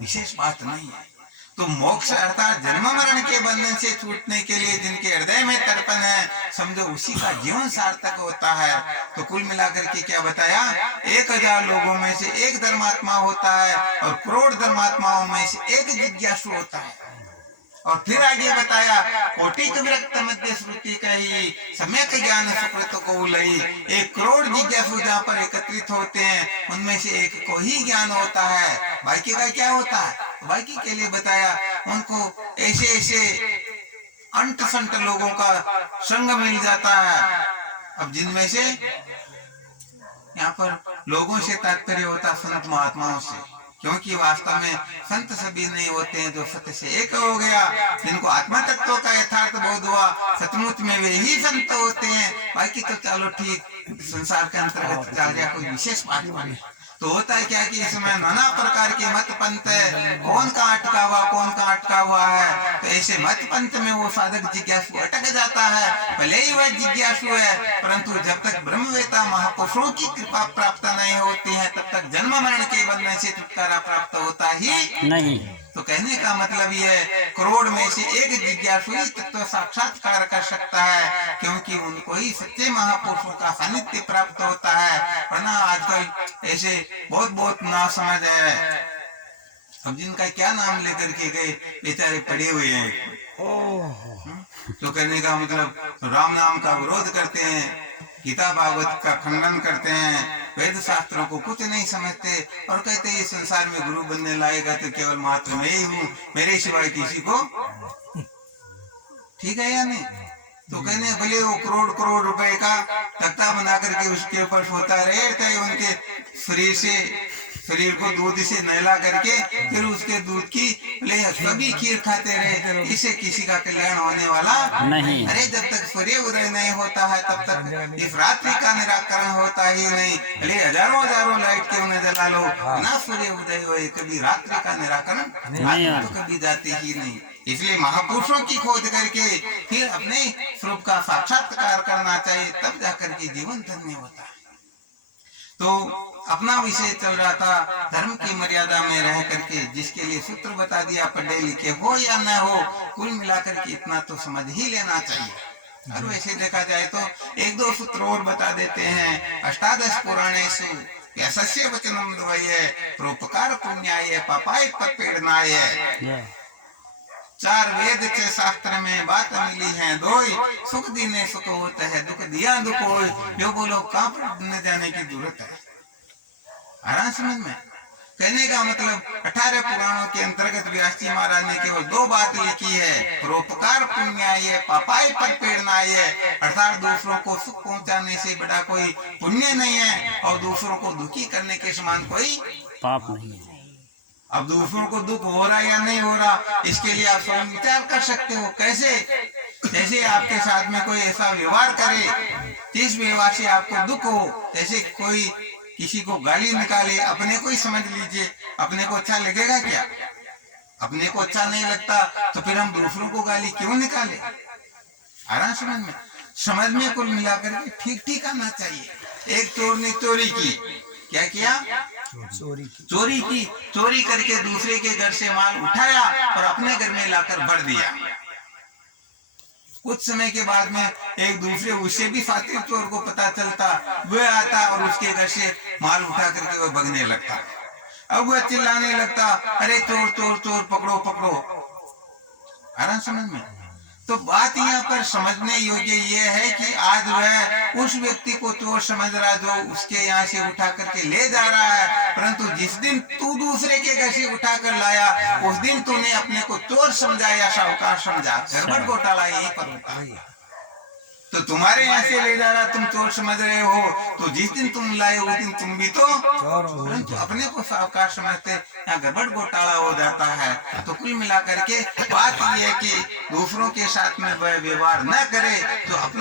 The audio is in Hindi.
विशेष बात नहीं है। तो मोक्ष अर्थात जन्म मरण के बंधन से छूटने के लिए जिनके हृदय में तर्पण है, समझो उसी का जीवन सार्थक होता है। तो कुल मिलाकर के क्या बताया, 1000 लोगों में से एक धर्मात्मा होता है और करोड़ धर्मात्माओं में से एक जिज्ञासु होता है। और फिर आगे बताया, कोटि विरक्त मध्य श्रुति कही सम्यक ज्ञान सुकृत को लई। 1 करोड़ जिज्ञासु जहाँ पर एकत्रित होते हैं, उनमें से एक को ही ज्ञान होता है, बाकी का क्या होता है। बाकी के लिए बताया, उनको ऐसे ऐसे अंट संट लोगों का संग मिल जाता है। अब जिनमें से यहाँ पर लोगों से तात्पर्य होता संत महात्माओं से, क्योंकि वास्तव में संत सभी नहीं होते हैं जो सत्य से एक हो गया, जिनको आत्मा तत्व का यथार्थ बोध हुआ, सचमुच में वे ही संत होते हैं। बाकी तो चलो ठीक, संसार के अंतर्गत चल गया, कोई विशेष बात नहीं। तो होता है क्या कि इसमें नाना प्रकार के मत पंथ है, कौन का अटका हुआ कौन का अटका हुआ है। तो ऐसे मत पंथ में वो साधक जिज्ञासु अटक जाता है, भले ही वह जिज्ञासु है, परंतु जब तक ब्रह्मवेता महापुरुषों की कृपा प्राप्त नहीं होती है, तब तक जन्म मरण के बंधन से छुटकारा प्राप्त होता ही नहीं। तो कहने का मतलब ये है, करोड़ में से एक जिज्ञासु ही तत्व साक्षात्कार कर सकता है, क्योंकि उनको ही सच्चे महापुरुषों का सानिध्य प्राप्त होता है। वरना आजकल ऐसे बहुत ना समझ है, अब जिनका क्या नाम लेकर के गए बेचारे पड़े हुए हैं। तो कहने का मतलब राम नाम का विरोध करते हैं, गीता भागवत का खंडन करते हैं, वेद शास्त्रों को कुछ नहीं समझते और कहते हैं इस संसार में गुरु बनने लाएगा तो केवल मात्र मैं ही हूँ, मेरे सिवाय किसी को। ठीक है या नहीं। तो कहने भले वो करोड़ रुपए का तख्ता बना करके उसके ऊपर सोता रहे, उनके शरीर को दूध से नहला करके फिर उसके दूध की सभी खीर खाते रहे, इससे किसी का कल्याण होने वाला नहीं। अरे जब तक सूर्य उदय नहीं होता है तब तक इस रात्रि का निराकरण होता ही नहीं। भले हजारों लाइट क्यों न जला लो, ना सूर्य उदय हो कभी रात्रि का निराकरण तो कभी जाते ही नहीं। इसलिए महापुरुषों की खोज करके फिर अपने स्वरूप का साक्षात्कार करना चाहिए, तब जाकर के जीवन धन्य होता है। तो अपना विषय चल रहा था, धर्म की मर्यादा में रह करके जिसके लिए सूत्र बता दिया, पढ़े लिखे हो या न हो, कुल मिलाकर के इतना तो समझ ही लेना चाहिए। और वैसे देखा जाए तो 1-2 सूत्र और बता देते हैं। अष्टादश पुराणेषु यशस्य वचनम द्वये परोपकार पुण्याय पापाय पपेड़नाय। 4 वेद के शास्त्र में बात मिली है, 2 सुख दीने सुख होता है, दुख दिया दुख हो। जो बोलो कहाँ पर न जाने की जरूरत है, आराम समझ में। कहने का मतलब 18 पुराणों के अंतर्गत व्यास जी महाराज ने केवल 2 बात लिखी है, परोपकार पुण्याय पापाय पपेड़नाय। अर्थात दूसरों को सुख पहुंचाने से बड़ा कोई पुण्य नहीं है और दूसरों को दुखी करने के समान कोई पाप नहीं है। अब दूसरों को दुख हो रहा या नहीं हो रहा, इसके लिए आप स्वयं विचार कर सकते हो। कैसे? जैसे आपके साथ में कोई ऐसा व्यवहार करे जिस व्यवहार से आपको दुख हो, जैसे कोई किसी को गाली निकाले, अपने को ही समझ लीजिए, अपने को अच्छा लगेगा क्या? अपने को अच्छा नहीं लगता तो फिर हम दूसरों को गाली क्यों निकाले। आराम समझ में कुल मिलाकर के ठीक आना चाहिए। एक चोर ने चोरी की, क्या किया? चोरी करके दूसरे के घर से माल उठाया और अपने घर में लाकर भर दिया। कुछ समय के बाद में एक दूसरे उससे भी साथी चोर को पता चलता, वह आता और उसके घर से माल उठा करके वह भगने लगता। अब वह चिल्लाने लगता, अरे चोर चोर चोर, पकड़ो पकड़ो। आराम समझ में। तो बात यहाँ पर समझने योग्य ये है कि आज वह उस व्यक्ति को चोर समझ रहा जो उसके यहाँ से उठा करके ले जा रहा है, परंतु जिस दिन तू दूसरे के घर से उठा कर लाया उस दिन तूने अपने को चोर समझा या साहूकार समझा। गड़बड़ घोटाला यही पर होता है। तो तुम्हारे यहाँ से ले जा रहा तुम चोर समझ रहे हो, तो जिस दिन तुम लाए उस दिन तुम भी तो परंतु अपने को साहूकार समझते, यहाँ गड़बड़ घोटाला हो जाता है। तो कुल मिलाकर के बात यह है कि दूसरों के साथ में वह व्यवहार न करे तो अपने